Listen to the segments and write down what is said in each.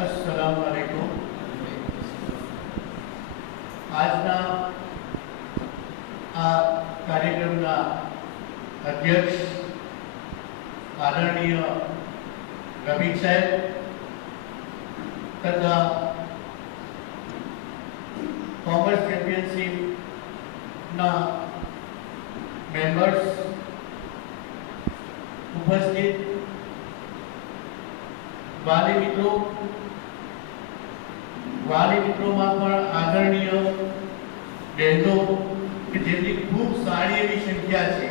अस्सलाम वालेकुम। આજના આ કાર્યક્રમના અધ્યક્ષ આદરણીય રફીક સાહેબ તથા કોમર્સ ચેમ્પિયનશિપના મેમ્બર્સ ઉપસ્થિત વાલી મિત્રોમાં પણ આદરણીય બહેનો કે જેમની ખૂબ સારી એવી સંખ્યા છે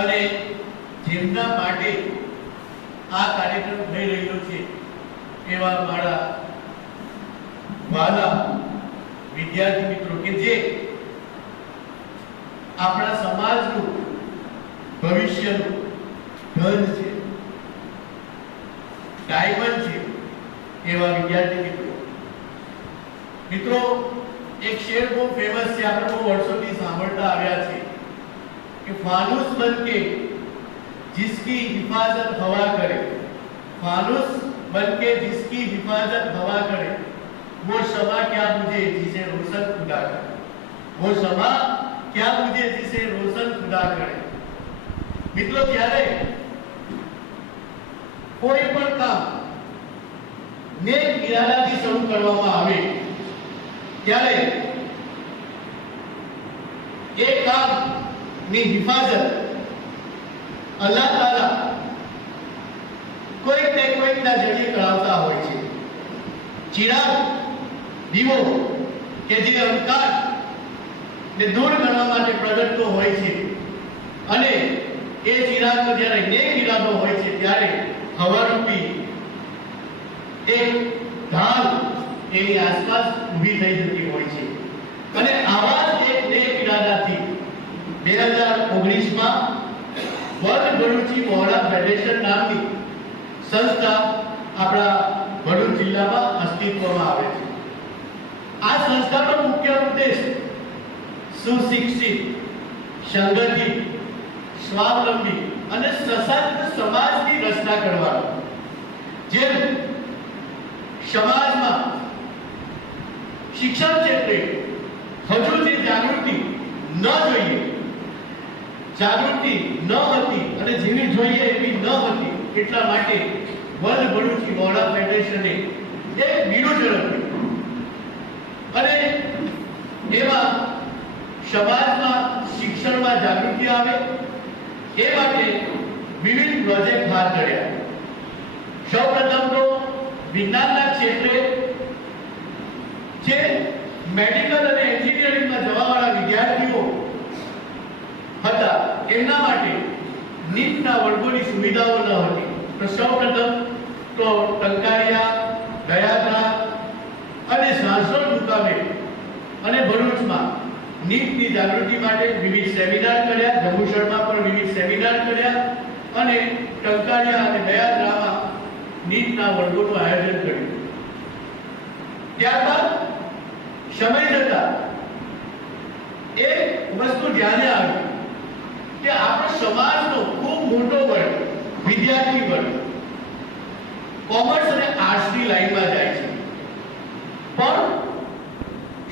અને જેમના માટે આ કાર્યક્રમ થઈ રહ્યો છે એવા મારા વાલા વિદ્યાર્થી મિત્રો કે જે આપણા સમાજનું ભવિષ્યનું ધન છે, ડાયમંડ છે એવા વિદ્યાર્થી મિત્રો એક શેર બહુ ફેમસ છે, આપણે બહુ વર્ષોથી સાંભળતા આવ્યા છે कि फानूस बनके जिसकी हिफाजत हवा करे, फानूस बनके जिसकी हिफाजत हवा करे, वो शमा क्या मुझे जिसे रोशन खुदा करे, वो शमा क्या मुझे जिसे रोशन खुदा करे। मित्रों ત્યારે કોઈ પણ કામ નેક ઇરાદાથી શરૂ કરવામાં આવે ત્યારે એ કામ ની હિફાજત અલ્લાહ તાલા કોઈકના જરીએ કરાવતા હોય છે। ચિરાગ દીવો કે જે અંધકાર ને દૂર કરવા માટે પ્રગટતો હોય છે અને એ ચિરાગનો જ્યારે નેક ઇરાદો હોય છે ત્યારે હવારૂપી એક ઢાલ એની આસપાસ ઊભી થઈ જતી હોય છે અને આવા જ એક નેક ઇરાદાથી 2019 માં વર્લ્ડ ભરૂચી મોહરા ફેડરેશન નામની સંસ્થા આપણા ભરૂચ જિલ્લામાં અસ્તિત્વમાં આવે છે। આ સંસ્થાનો મુખ્ય ઉદ્દેશ સુશિક્ષિત, સંગઠિત, સ્વાવલંબી અને સશક્ત સમાજની રચના કરવાનો। જેમ સમાજમાં શિક્ષણ ક્ષેત્રે હજુ જે જાગૃતિ ન જોઈએ, જાગૃતિ ન હતી અને જેવી જોઈએ એવી ન હતી, એટલા માટે વર્લ્ડ ભરૂચી મોહરા ફેડરેશને એક બીડું ઝડપ્યું અને એમાં સમાજમાં શિક્ષણમાં જાગૃતિ આવે એ માટે વિવિધ પ્રોજેક્ટ હાથ ધર્યા। સૌપ્રથમ તો વિજ્ઞાનના ક્ષેત્રે જે મેડિકલ અને એન્જિનિયરિંગમાં જવાવાળા વિદ્યાર્થીઓ હતા એમના માટે નીટના વર્ગોની સુવિધાઓ ન હતી, તો સૌપ્રથમ તો ટંકારિયા, દયાદરા અને સાંસોડ મુકામે અને ભરૂચમાં નીટની જાગૃતિ માટે વિવિધ સેમિનાર કર્યા, જંબુસરમાં પણ વિવિધ સેમિનાર કર્યા અને ટંકારિયા અને દયાદરામાં નીટના વર્ગોનું આયોજન કર્યું। ત્યારબાદ સમય જતા એક વસ્તુ ધ્યાને આવી કે આપણા સમાજનો ખૂબ મોટો વર્ગ વિદ્યાર્થી વર્ગ કોમર્સ અને આર્ટ્સની લાઈનમાં જાય છે, પણ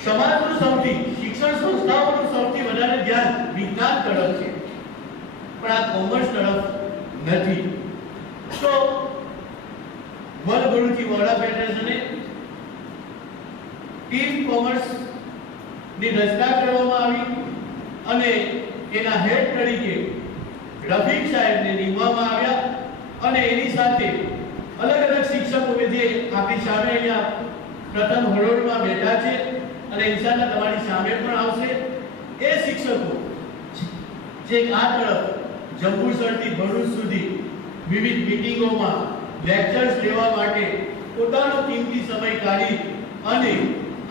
સમાજનું સૌથી શિક્ષણ સંસ્થાઓનું સૌથી વધારે ધ્યાન વિજ્ઞાન તરફ છે પણ આ કોમર્સ તરફ નથી। તો વર્લ્ડ ભરૂચી મોહરા ફેડરેશને ટીમ કોમર્સ ની રચના કરવામાં આવી અને એના હેડ તરીકે રફીક સાહેબને નિમવામાં આવ્યા અને એની સાથે અલગ અલગ શિક્ષકો કે જે આપણી સામે અહીંયા પ્રથમ હરોળમાં બેઠા છે અને ઇન્શાઅલ્લાહ તમારી સામે પણ આવશે, એ શિક્ષકો જે આ તરફ જંબુસરથી ભરૂચ સુધી વિવિધ મીટિંગોમાં લેક્ચર્સ લેવા માટે પોતાનો કિંમતી સમય કાઢી અને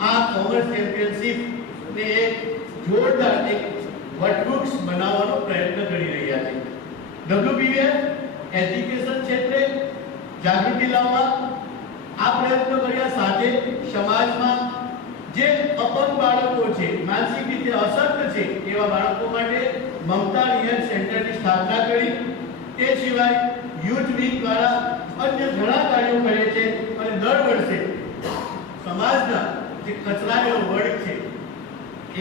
આ કોમર્સ ચેમ્પિયનશિપ ને એક જોરદાર એક વટવૃક્ષ બનાવવાનો પ્રયત્ન કરી રહ્યા છે। WBF એજ્યુકેશન ક્ષેત્રે જાગૃતિ લાવવા આ પ્રયત્ન કર્યા, સાથે સમાજમાં જે અપંગ બાળકો છે, માનસિક રીતે અશક્ત છે એવા બાળકો માટે મમતા રિહેબ સેન્ટરની સ્થાપના કરી। તે સિવાય યુથ વિંગ દ્વારા અન્ય ઘણા કાર્યો કરે છે અને દર વર્ષે સમાજના જે કચરાયેલો વર્ગ છે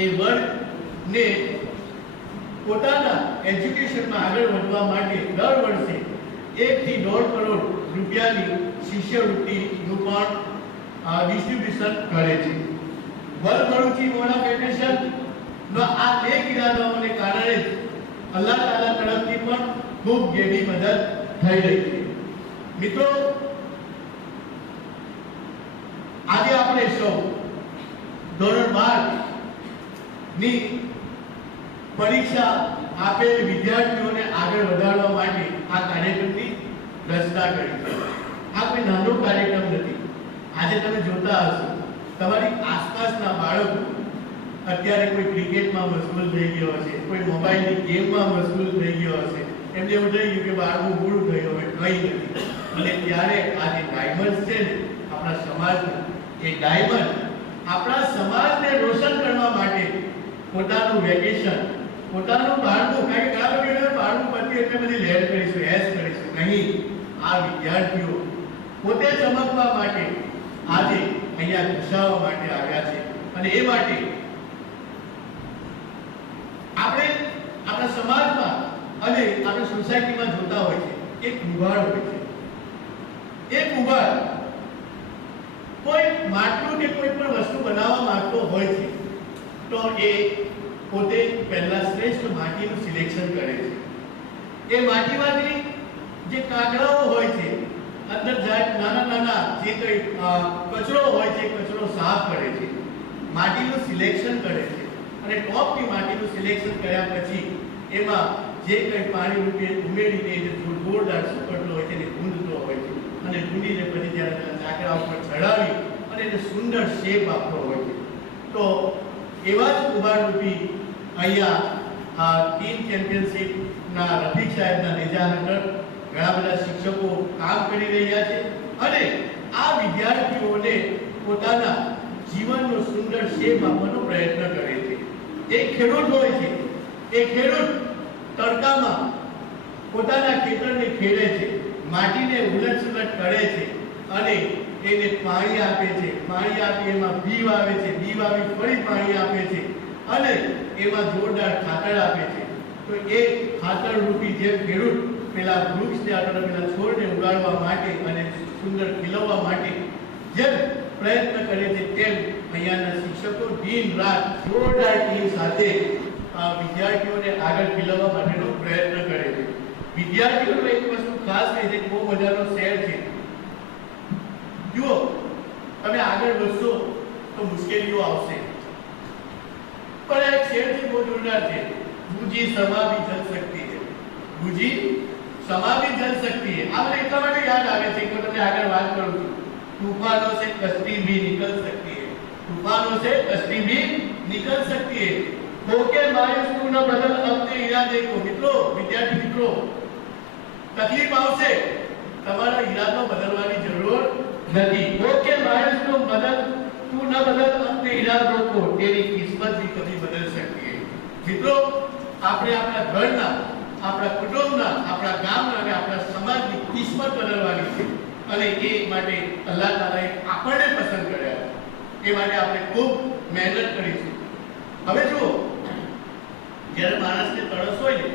એ વર્ગને પોતાના એજ્યુકેશનમાં આગળ વધવા માટે દર વર્ષે 1 થી 1.5 કરોડ રૂપિયાની શિષ્યવૃત્તિનું પણ ડિસ્ટ્રીબ્યુશન કરે છે. વલભરૂચી મોના ફેડરેશનનો આ નેક ઇરાદાઓને કારણે અલ્લાહ તાલા તરફથી પણ ખૂબ ગેડી મદદ થઈ રહી છે. મિત્રો, આજે આપણે સૌ ધોરણ 12 ની પરીક્ષા આપેલ વિદ્યાર્થીઓને આગળ વધારવા માટે આ કાર્યક્રમની રચના કરી છે. આ કોઈ નાનો કાર્યક્રમ નથી. આજે તમે જોતા હશો તમારી આસપાસના બાળકો અત્યારે કોઈ ક્રિકેટમાં મશગુલ થઈ ગયો હશે, કોઈ મોબાઈલની ગેમમાં મશગુલ થઈ ગયો હશે, એમને એવું થઈ ગયું કે બાળકો પૂરું થયું, હવે કંઈ નથી. અને ત્યારે આ જે ડાયમંડ છે ને આપણા સમાજના, એ ડાયમંડ આપણા સમાજને રોશન કરવા માટે પોતાનું વેકેશન, પોતાનું બાળકો, કારણ કે ઘણા લોકો બાળકો પરથી એટલે બધી લહેર કરીશું, એસ કરીશું નહીં. આ વિદ્યાર્થીઓ પોતે ચમકવા માટે આજે અહીંયા ઘુસાવવા માટે આવ્યા છે. અને એ માટે આપણે આપણા સમાજમાં અને આપણી સોસાયટીમાં જોતા હોય છે એક કુંભાર હોય છે. એ કુંભાર કોઈ માટલું કે કોઈ પણ વસ્તુ બનાવવા માંગતો હોય છે તો એ પોતે પહેલા શ્રેષ્ઠ માટીનું સિલેક્શન કરે છે. એ માટીમાંથી જે કાગડાઓ હોય છે, અંદર નાના નાના જે કંઈ કચરો હોય છે, કચરો સાફ કરે છે, માટીનું સિલેક્શન કરે છે અને ટોપની માટીનું સિલેક્શન કર્યા પછી એમાં જે કંઈ પાણી રૂપે ઉમેરીને જે જોરદાર સુકડલો હોય છે એને ગૂંથતો હોય છે અને ગૂંથીને પછી જ્યારે ચાકડા ઉપર ચડાવી અને એને સુંદર શેપ આપતો હોય છે. તો એવા જ કુંભારરૂપી અહીંયા ટીમ ચેમ્પિયનશિપના રફીક સાહેબના નેજા હેઠળ ઘણા બધા શિક્ષકો કામ કરી રહ્યા છે અને આ વિદ્યાર્થીઓને પોતાના જીવનનો સુંદર શેપ આપવાનો પ્રયત્ન કરે છે. એક ખેડૂત હોય છે, એ ખેડૂત તડકામાં પોતાના ખેતરને ખેડે છે, માટીને ઉલટ-સુલટ કરે છે અને એને પાણી આપે છે, પાણી આપી એમાં બી વાવે છે, બી વાવી ફરી પાણી આપે છે અને એમાં જોરદાર ખાતર આપે છે. તો એ ખાતર રૂપી જે ખેડૂત પેલા વૃક્ષને અથવા પેલા છોડને ઉગાડવા માટે અને સુંદર ખીલવવા માટે જેમ પ્રયત્ન કરે છે તેમ અહીંયાના શિક્ષકો દિન રાત જોરદાર ટીમ સાથે વિદ્યાર્થીઓને આગળ ખીલવવા માટેનો પ્રયત્ન કરે છે. વિદ્યાર્થીઓનો એક વસ્તુ ખાસ છે જે બહુ મજાનો શેર છે. જુઓ, તમે આગળ વધશો તો મુશ્કેલીઓ આવશે, પણ એક શેર છે બહુ જોરદાર છે. બુજી સમા ભી ચલ सकती है, બુજી સમા ભી ચલ सकती है. આ મને એટલા માટે યાદ આવે છે કે તમને આગળ વાત કરું છું. तूफानों से कश्ती भी निकल सकती है, तूफानों से कश्ती भी निकल सकती है. होके मायूस तू न बदल अपने इरादे को. મિત્રો, વિદ્યાર્થી મિત્રો, તકલીફ આવશે, તમારા ઈરાદો બદલવાની જરૂર નથી. होके मायूस तू न बदल अपने इरादों को, तेरी किस्मत भी कभी बदल सकती है. મિત્રો, આપણે આપણા ઘરના, આપણા કુટુંબના, આપણા ગામના અને આપણા સમાજની કિસ્મત બદલવાની છે અને એ માટે અલ્લાહ તાલાએ આપણને પસંદ કર્યા, એ માટે આપણે ખૂબ મહેનત કરીશું. હવે જુઓ, જ્યારે માણસને તરસ હોય ને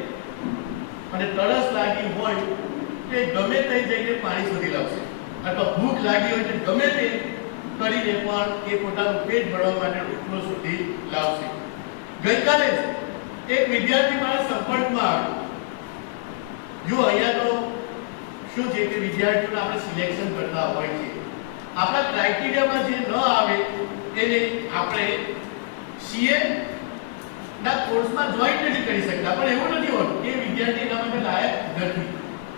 અને તરસ લાગી હોય તો એ ગમે તે જઈને પાણી શોધી લાવશે, અથવા ભૂખ લાગી હોય તો ગમે તે કરીને પણ એ પોતાનું પેટ ભરવા માટે રોટલો શોધી લાવશે. ગઈકાલે એક વિદ્યાર્થી મારા સંપર્કમાં આવ્યો. જો અહીંયા તો શું છે કે વિદ્યાર્થીઓને આપણે સિલેક્શન કરતા હોય છે, આપણા ક્રાઇટેરિયામાં જે ન આવે એને આપણે સીએ ના કોર્સમાં જોઈન નથી કરી શકતા. પણ એવું નથી હોતું કે વિદ્યાર્થી એના માટે લાયક નથી.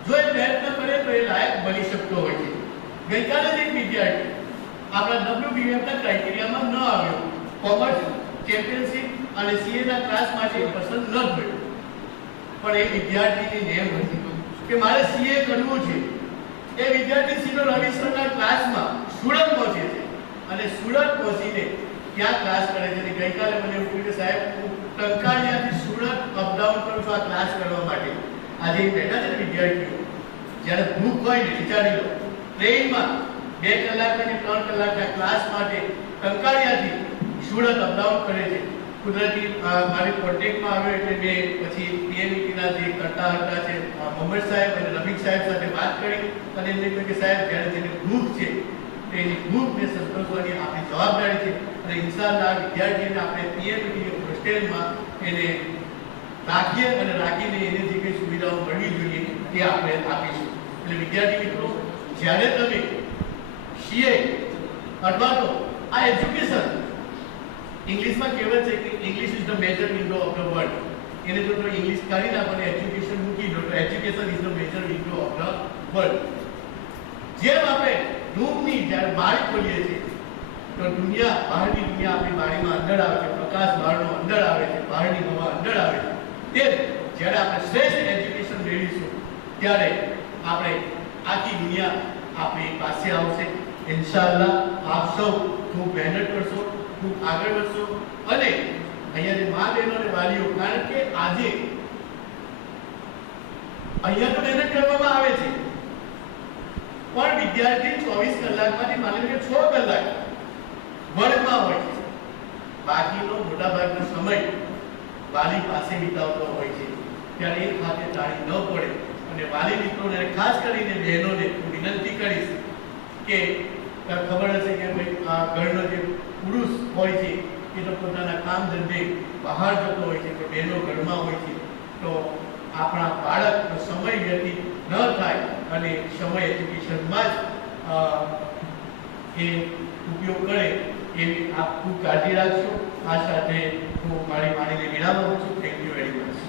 જો એ પ્રયત્ન કરે તો એ લાયક બની શકતો હોય છે. ગઈકાલે જ એક વિદ્યાર્થી આપણા WBFના ક્રાઇટેરિયામાં ન આવ્યો, કોમર્સ ચેમ્પિયનશિપ અને સીએ ના ક્લાસમાં જે પસંદ ન થયો, પણ એ વિદ્યાર્થીની નેમ હતી કે મારે સીએ કરવું છે. એ વિદ્યાર્થી સીધો રવિશંકરના ક્લાસમાં સુરત પહોંચે છે અને સુરત પહોંચીને ત્યાં ક્લાસ કરે છે. ગઈકાલે મને એવું કહ્યું કે સાહેબ, હું ટંકાળિયાથી સુરત અપડાઉન કરું છું આ ક્લાસ કરવા માટે આજે બેઠા છે ને વિદ્યાર્થીઓ, જ્યારે ભૂખ હોય ને વિચારી લો, ટ્રેનમાં 2 કલાક અને 3 કલાકના ક્લાસ માટે કંકાળિયાથી સુરત અપડાઉન કરે છે. કુદરતી મારી કોન્ટેક્ટમાં આવ્યો એટલે મેં પછી પીએમઈટીના જે કરતા હતા છે મોહમ્મદ સાહેબ અને રફીક સાહેબ સાથે વાત કરી અને એમને કહ્યું કે સાહેબ જ્યારે જેને ભૂખ છે એની ભૂખને સંતોષવાની આપણી જવાબદારી છે અને ઇન્શાઅલ્લાહ વિદ્યાર્થીને આપણે પીએમઈટી હોસ્ટેલમાં એને રાખીએ અને રાખીને એને જે કંઈ સુવિધાઓ મળવી જોઈએ એ આપણે આપીશું. એટલે વિદ્યાર્થી મિત્રો, જ્યારે તમે સીએ અથવા તો આ એજ્યુકેશન, ઇંગ્લિશમાં કહેવત છે કે English is the major window of the world. એને જો તમે ઇંગ્લિશ કાઢી નાખો અને એજ્યુકેશન મૂકી દો તો education is the major window of the world. જેમ આપણે રૂમની જ્યારે બારી ખોલીએ છીએ તો દુનિયા, બહારની દુનિયા આપણી બારીમાં અંદર આવે છે, પ્રકાશ બહારનો અંદર આવે છે, બહારની હવા અંદર આવે છે. તે જ્યારે આપણે શ્રેષ્ઠ એજ્યુકેશન મેળવીશું ત્યારે આપણે આખી દુનિયા આપણી પાસે આવશે. ઇન્શાઅલ્લાહ આપ સૌ ખૂબ મહેનત કરશો, ખૂબ આગળ વધશો અને અહીંયા જે મા બહેનો અને વાલીઓ, કારણ કે આજે અહીંયા તો મહેનત કરવામાં આવે છે પણ વિદ્યાર્થી 24 કલાકમાંથી માની લો કે 6 કલાક વર્ગમાં હોય છે, બાકીનો મોટાભાગનો સમય વાલી પાસે વિતાવતો હોય છે. ત્યારે એક હાથે તાળી ન પડે અને વાલી મિત્રોને ખાસ કરીને બહેનોને હું વિનંતી કરીશ કે ખબર હશે કે ભાઈ આ ઘરનો જે પુરુષ હોય છે એ તો પોતાના કામ ધંધે બહાર જતો હોય છે, તો બહેનો ઘરમાં હોય છે, તો આપણા બાળકનો સમય વ્યતીત ન થાય અને સમય એજ્યુકેશનમાં જ એ ઉપયોગ કરે એવી આપ ખૂબ કાળજી રાખશો. આ સાથે હું મારી વાણીને વિરામ આપું છું. Thank you very much.